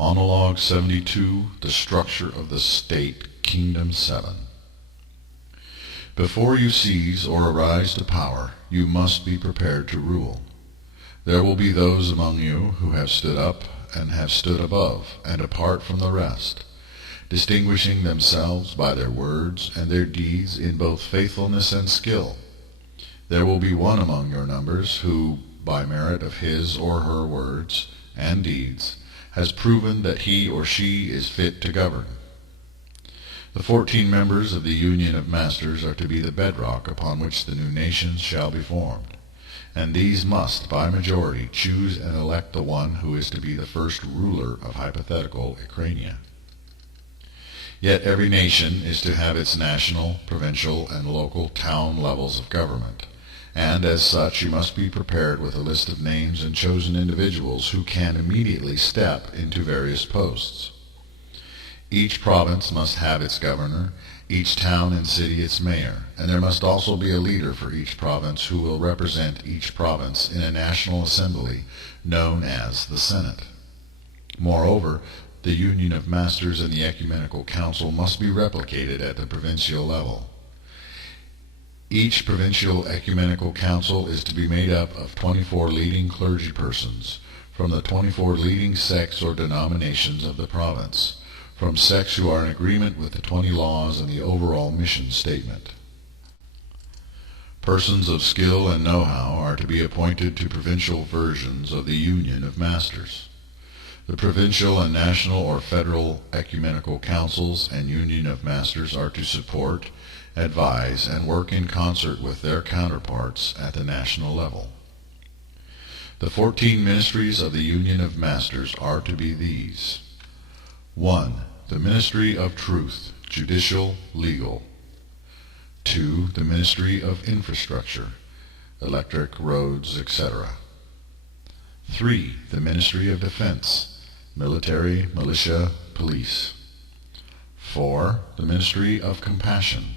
Monologue 72, The Structure of the State, Kingdom 7. Before you seize or arise to power, you must be prepared to rule. There will be those among you who have stood up and have stood above and apart from the rest, distinguishing themselves by their words and their deeds in both faithfulness and skill. There will be one among your numbers who, by merit of his or her words and deeds, has proven that he or she is fit to govern. The 14 members of the Union of Masters are to be the bedrock upon which the new nations shall be formed, and these must, by majority, choose and elect the one who is to be the first ruler of hypothetical Ecrania. Yet every nation is to have its national, provincial, and local town levels of government, and as such you must be prepared with a list of names and chosen individuals who can immediately step into various posts. Each province must have its governor, each town and city its mayor, and there must also be a leader for each province who will represent each province in a national assembly known as the Senate. Moreover, the Union of Masters and the Ecumenical Council must be replicated at the provincial level. Each provincial ecumenical council is to be made up of 24 leading clergy persons from the 24 leading sects or denominations of the province, from sects who are in agreement with the 20 laws and the overall mission statement. Persons of skill and know-how are to be appointed to provincial versions of the Union of Masters. The provincial and national or federal ecumenical councils and Union of Masters are to support, advise, and work in concert with their counterparts at the national level. The 14 ministries of the Union of Masters are to be these. 1. The Ministry of Truth, Judicial, Legal. 2. The Ministry of Infrastructure, Electric, Roads, etc. 3. The Ministry of Defense, Military, Militia, Police. 4. The Ministry of Compassion,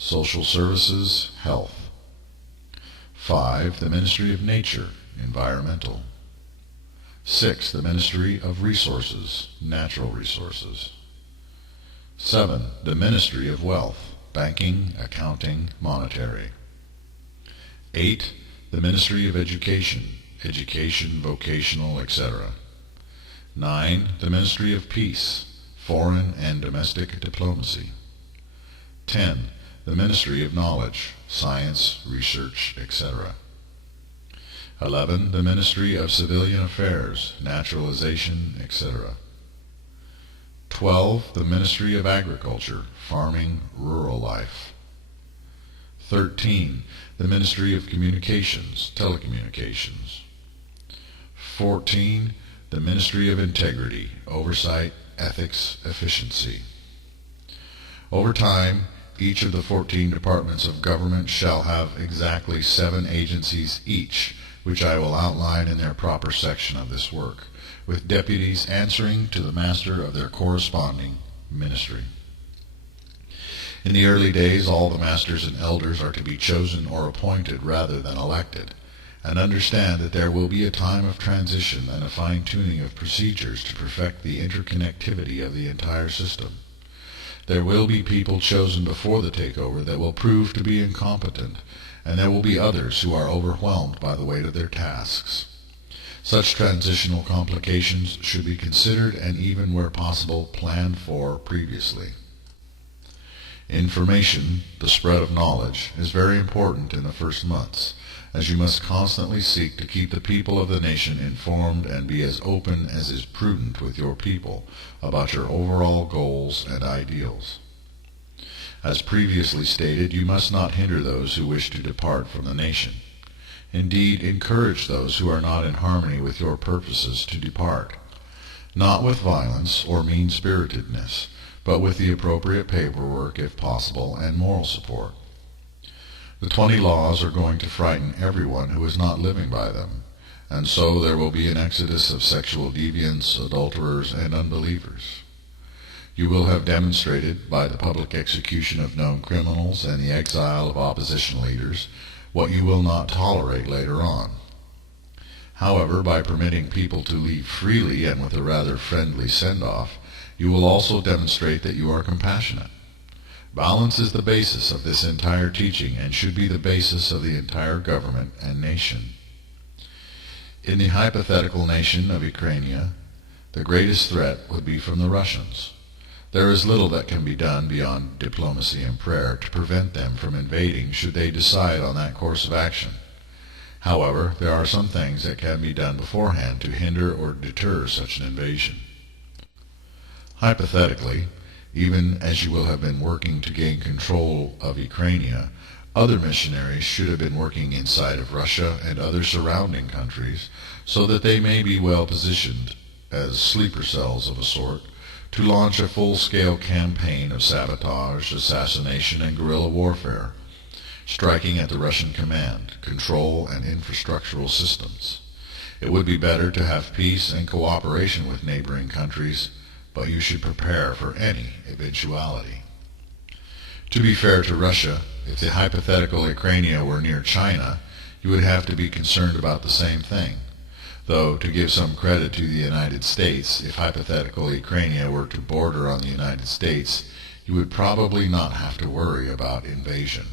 Social Services, Health. 5. The Ministry of Nature, Environmental. 6. The Ministry of Resources, Natural Resources. 7. The Ministry of Wealth, Banking, Accounting, Monetary. 8. The Ministry of Education, Education, Vocational, etc. 9. The Ministry of Peace, Foreign and Domestic Diplomacy. 10. The Ministry of Knowledge, Science, Research, etc. 11. The Ministry of Civilian Affairs, Naturalization, etc. 12. The Ministry of Agriculture, Farming, Rural Life. 13. The Ministry of Communications, Telecommunications. 14. The Ministry of Integrity, Oversight, Ethics, Efficiency. Over time, each of the 14 departments of government shall have exactly 7 agencies each, which I will outline in their proper section of this work, with deputies answering to the master of their corresponding ministry. In the early days, all the masters and elders are to be chosen or appointed rather than elected, and understand that there will be a time of transition and a fine-tuning of procedures to perfect the interconnectivity of the entire system. There will be people chosen before the takeover that will prove to be incompetent, and there will be others who are overwhelmed by the weight of their tasks. Such transitional complications should be considered and even where possible planned for previously. Information, the spread of knowledge, is very important in the first months, as you must constantly seek to keep the people of the nation informed and be as open as is prudent with your people about your overall goals and ideals. As previously stated, you must not hinder those who wish to depart from the nation. Indeed, encourage those who are not in harmony with your purposes to depart, not with violence or mean-spiritedness, but with the appropriate paperwork if possible and moral support. The 20 laws are going to frighten everyone who is not living by them, and so there will be an exodus of sexual deviants, adulterers, and unbelievers. You will have demonstrated, by the public execution of known criminals and the exile of opposition leaders, what you will not tolerate later on. However, by permitting people to leave freely and with a rather friendly send-off, you will also demonstrate that you are compassionate. Balance is the basis of this entire teaching and should be the basis of the entire government and nation. In the hypothetical nation of Ukraine, the greatest threat would be from the Russians. There is little that can be done beyond diplomacy and prayer to prevent them from invading should they decide on that course of action. However, there are some things that can be done beforehand to hinder or deter such an invasion. Hypothetically, even as you will have been working to gain control of Ukraine, other missionaries should have been working inside of Russia and other surrounding countries so that they may be well positioned, as sleeper cells of a sort, to launch a full-scale campaign of sabotage, assassination, and guerrilla warfare, striking at the Russian command, control, and infrastructural systems. It would be better to have peace and cooperation with neighboring countries, but you should prepare for any eventuality. To be fair to Russia, if the hypothetical Ukraine were near China, you would have to be concerned about the same thing. Though, to give some credit to the United States, if hypothetical Ukraine were to border on the United States, you would probably not have to worry about invasion.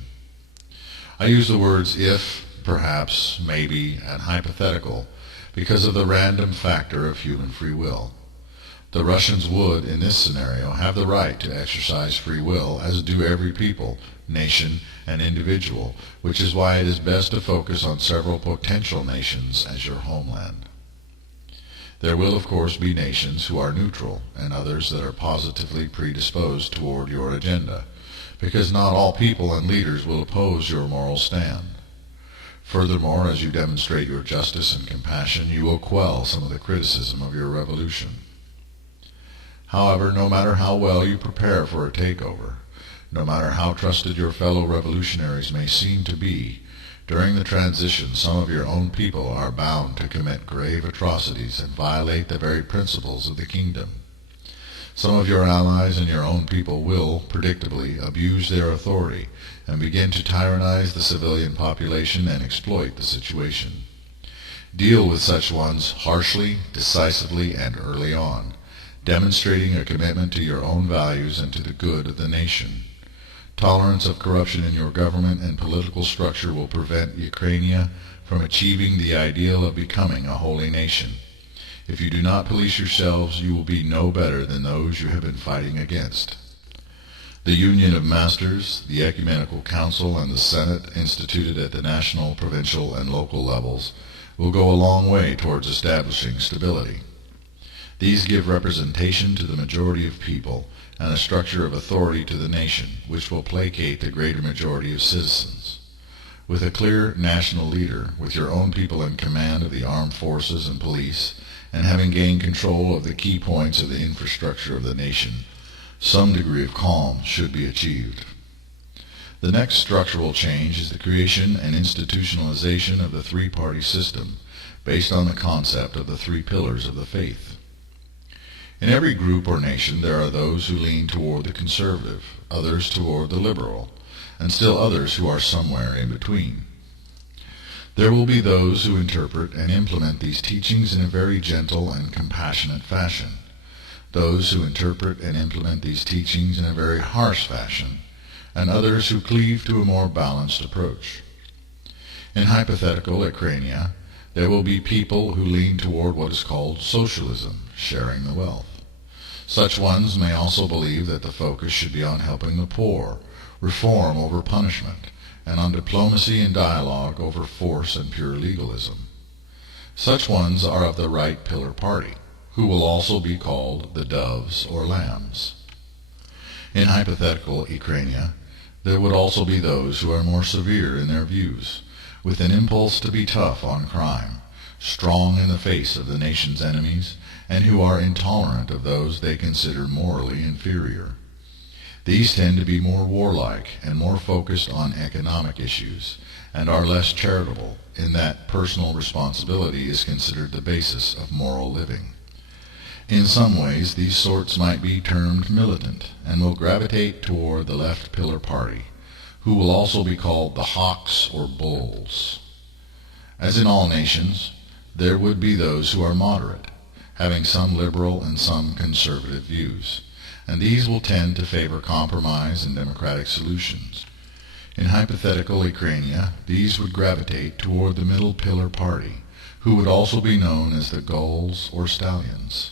I use the words if, perhaps, maybe, and hypothetical because of the random factor of human free will. The Russians would, in this scenario, have the right to exercise free will, as do every people, nation, and individual, which is why it is best to focus on several potential nations as your homeland. There will, of course, be nations who are neutral, and others that are positively predisposed toward your agenda, because not all people and leaders will oppose your moral stand. Furthermore, as you demonstrate your justice and compassion, you will quell some of the criticism of your revolution. However, no matter how well you prepare for a takeover, no matter how trusted your fellow revolutionaries may seem to be, during the transition some of your own people are bound to commit grave atrocities and violate the very principles of the kingdom. Some of your allies and your own people will, predictably, abuse their authority and begin to tyrannize the civilian population and exploit the situation. Deal with such ones harshly, decisively, and early on, demonstrating a commitment to your own values and to the good of the nation. Tolerance of corruption in your government and political structure will prevent Ukraine from achieving the ideal of becoming a holy nation. If you do not police yourselves, you will be no better than those you have been fighting against. The Union of Masters, the Ecumenical Council, and the Senate, instituted at the national, provincial, and local levels, will go a long way towards establishing stability. These give representation to the majority of people and a structure of authority to the nation, which will placate the greater majority of citizens. With a clear national leader, with your own people in command of the armed forces and police, and having gained control of the key points of the infrastructure of the nation, some degree of calm should be achieved. The next structural change is the creation and institutionalization of the three-party system, based on the concept of the three pillars of the faith. In every group or nation there are those who lean toward the conservative, others toward the liberal, and still others who are somewhere in between. There will be those who interpret and implement these teachings in a very gentle and compassionate fashion, those who interpret and implement these teachings in a very harsh fashion, and others who cleave to a more balanced approach. In hypothetical Ukraine, there will be people who lean toward what is called socialism, sharing the wealth. Such ones may also believe that the focus should be on helping the poor, reform over punishment, and on diplomacy and dialogue over force and pure legalism. Such ones are of the right pillar party, who will also be called the doves or lambs. In hypothetical Ukraine, there would also be those who are more severe in their views, with an impulse to be tough on crime, strong in the face of the nation's enemies, and who are intolerant of those they consider morally inferior. These tend to be more warlike and more focused on economic issues, and are less charitable, in that personal responsibility is considered the basis of moral living. In some ways, these sorts might be termed militant, and will gravitate toward the left pillar party, who will also be called the hawks or bulls. As in all nations, there would be those who are moderate, having some liberal and some conservative views, and these will tend to favor compromise and democratic solutions. In hypothetical Acrania, these would gravitate toward the middle pillar party, who would also be known as the gulls or stallions.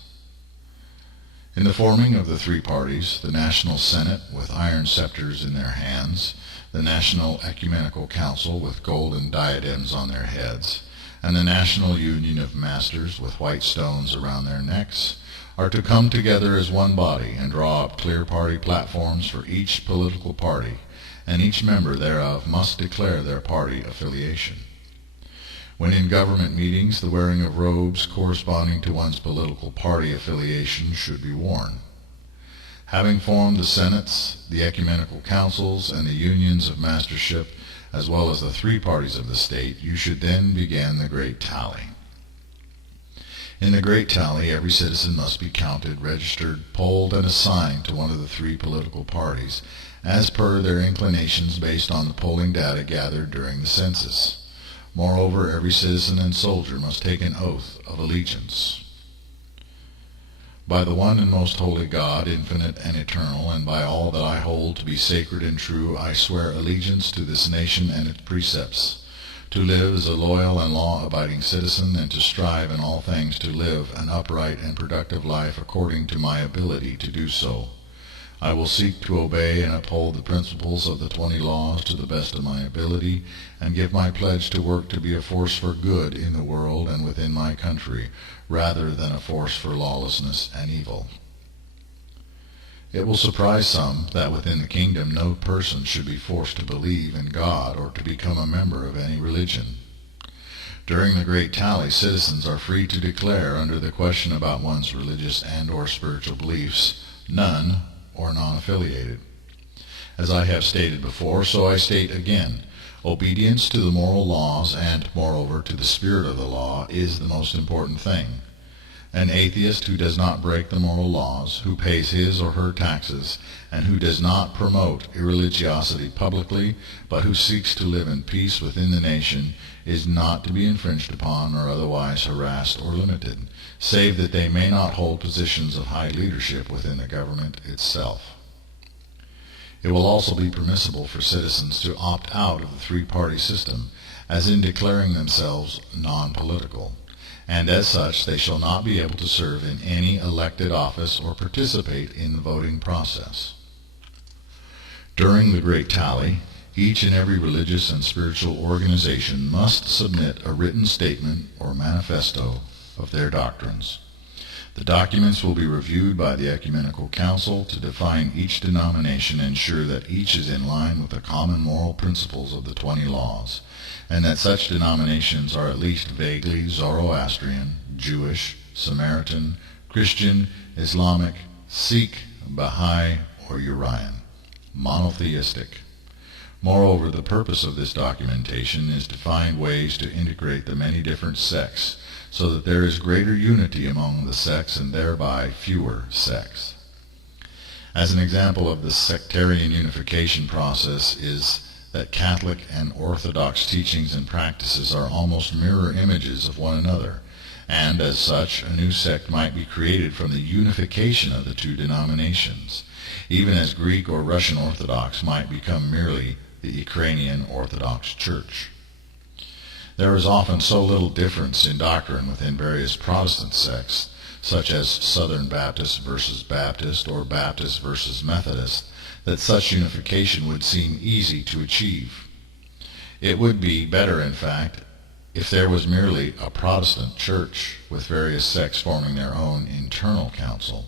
In the forming of the three parties, the National Senate with iron scepters in their hands, the National Ecumenical Council with golden diadems on their heads, and the National Union of Masters with white stones around their necks, are to come together as one body and draw up clear party platforms for each political party, and each member thereof must declare their party affiliation. When in government meetings, the wearing of robes corresponding to one's political party affiliation should be worn. Having formed the senates, the ecumenical councils, and the unions of mastership, as well as the three parties of the state, you should then begin the great tally. In the great tally, every citizen must be counted, registered, polled, and assigned to one of the three political parties, as per their inclinations based on the polling data gathered during the census. Moreover, every citizen and soldier must take an oath of allegiance. By the one and most holy God, infinite and eternal, and by all that I hold to be sacred and true, I swear allegiance to this nation and its precepts, to live as a loyal and law-abiding citizen, and to strive in all things to live an upright and productive life according to my ability to do so. I will seek to obey and uphold the principles of the 20 laws to the best of my ability, and give my pledge to work to be a force for good in the world and within my country, rather than a force for lawlessness and evil. It will surprise some that within the kingdom no person should be forced to believe in God or to become a member of any religion. During the great tally, citizens are free to declare under the question about one's religious and or spiritual beliefs, none or non-affiliated. As I have stated before, so I state again, obedience to the moral laws and, moreover, to the spirit of the law is the most important thing. An atheist who does not break the moral laws, who pays his or her taxes, and who does not promote irreligiosity publicly, but who seeks to live in peace within the nation, is not to be infringed upon or otherwise harassed or limited, save that they may not hold positions of high leadership within the government itself. It will also be permissible for citizens to opt out of the three-party system, as in declaring themselves non-political, and as such they shall not be able to serve in any elected office or participate in the voting process. During the great tally, each and every religious and spiritual organization must submit a written statement or manifesto of their doctrines. The documents will be reviewed by the Ecumenical Council to define each denomination and ensure that each is in line with the common moral principles of the 20 laws, and that such denominations are at least vaguely Zoroastrian, Jewish, Samaritan, Christian, Islamic, Sikh, Baha'i, or Urian, monotheistic. Moreover, the purpose of this documentation is to find ways to integrate the many different sects so that there is greater unity among the sects and thereby fewer sects. As an example of the sectarian unification process is that Catholic and Orthodox teachings and practices are almost mirror images of one another, and as such a new sect might be created from the unification of the two denominations, even as Greek or Russian Orthodox might become merely the Ukrainian Orthodox Church. There is often so little difference in doctrine within various Protestant sects, such as Southern Baptist versus Baptist or Baptist versus Methodist, that such unification would seem easy to achieve. It would be better, in fact, if there was merely a Protestant church with various sects forming their own internal council.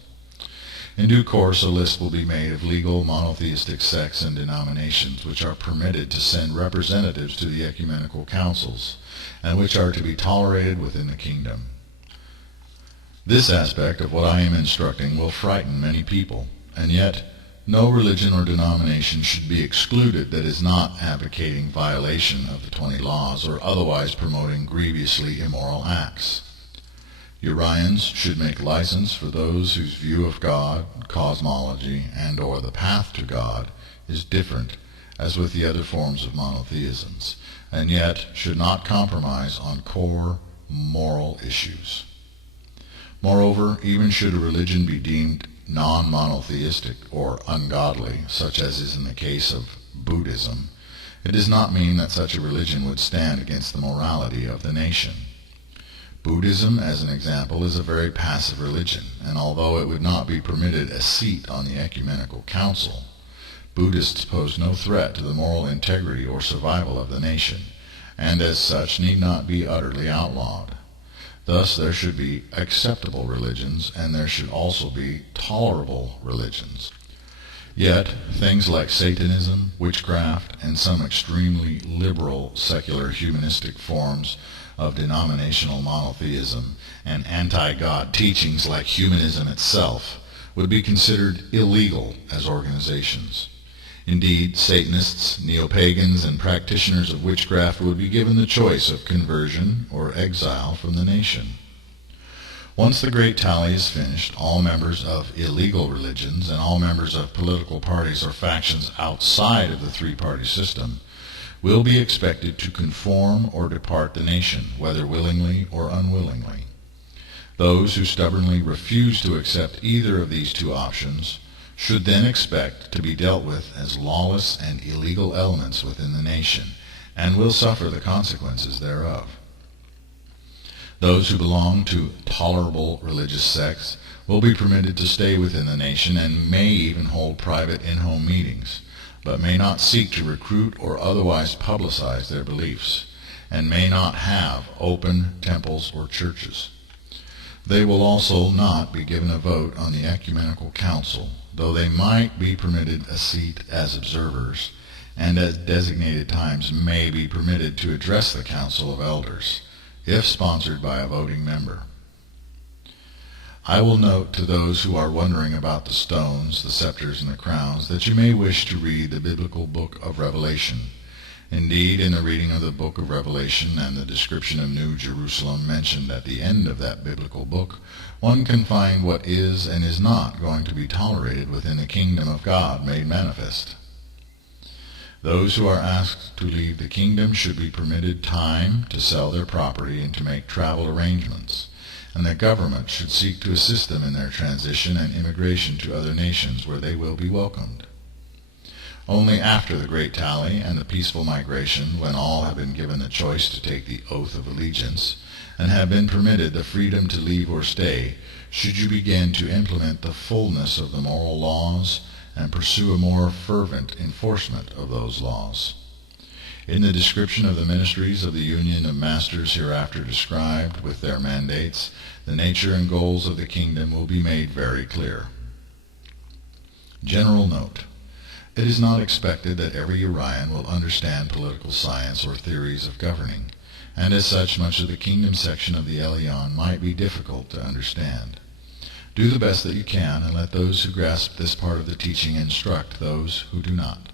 In due course, a list will be made of legal monotheistic sects and denominations which are permitted to send representatives to the ecumenical councils, and which are to be tolerated within the kingdom. This aspect of what I am instructing will frighten many people, and yet no religion or denomination should be excluded that is not advocating violation of the 20 laws or otherwise promoting grievously immoral acts. Urians should make license for those whose view of God, cosmology, and or the path to God is different, as with the other forms of monotheisms, and yet should not compromise on core moral issues. Moreover, even should a religion be deemed non-monotheistic or ungodly, such as is in the case of Buddhism, it does not mean that such a religion would stand against the morality of the nation. Buddhism, as an example, is a very passive religion, and although it would not be permitted a seat on the Ecumenical Council, Buddhists pose no threat to the moral integrity or survival of the nation, and as such need not be utterly outlawed. Thus there should be acceptable religions, and there should also be tolerable religions. Yet, things like Satanism, witchcraft, and some extremely liberal secular humanistic forms of denominational monotheism and anti-God teachings like humanism itself would be considered illegal as organizations. Indeed, Satanists, neo-pagans, and practitioners of witchcraft would be given the choice of conversion or exile from the nation. Once the Great Tally is finished, all members of illegal religions and all members of political parties or factions outside of the three-party system will be expected to conform or depart the nation, whether willingly or unwillingly. Those who stubbornly refuse to accept either of these two options should then expect to be dealt with as lawless and illegal elements within the nation, and will suffer the consequences thereof. Those who belong to tolerable religious sects will be permitted to stay within the nation and may even hold private in-home meetings, but may not seek to recruit or otherwise publicize their beliefs, and may not have open temples or churches. They will also not be given a vote on the Ecumenical Council, though they might be permitted a seat as observers, and at designated times may be permitted to address the Council of Elders, if sponsored by a voting member. I will note to those who are wondering about the stones, the scepters, and the crowns, that you may wish to read the biblical book of Revelation. Indeed, in the reading of the book of Revelation and the description of New Jerusalem mentioned at the end of that biblical book, one can find what is and is not going to be tolerated within the kingdom of God made manifest. Those who are asked to leave the kingdom should be permitted time to sell their property and to make travel arrangements, and the government should seek to assist them in their transition and immigration to other nations where they will be welcomed. Only after the Great Tally and the peaceful migration, when all have been given the choice to take the oath of allegiance, and have been permitted the freedom to leave or stay, should you begin to implement the fullness of the moral laws and pursue a more fervent enforcement of those laws. In the description of the ministries of the Union of Masters hereafter described, with their mandates, the nature and goals of the kingdom will be made very clear. General note: it is not expected that every Urian will understand political science or theories of governing, and as such much of the kingdom section of the Elyon might be difficult to understand. Do the best that you can, and let those who grasp this part of the teaching instruct those who do not.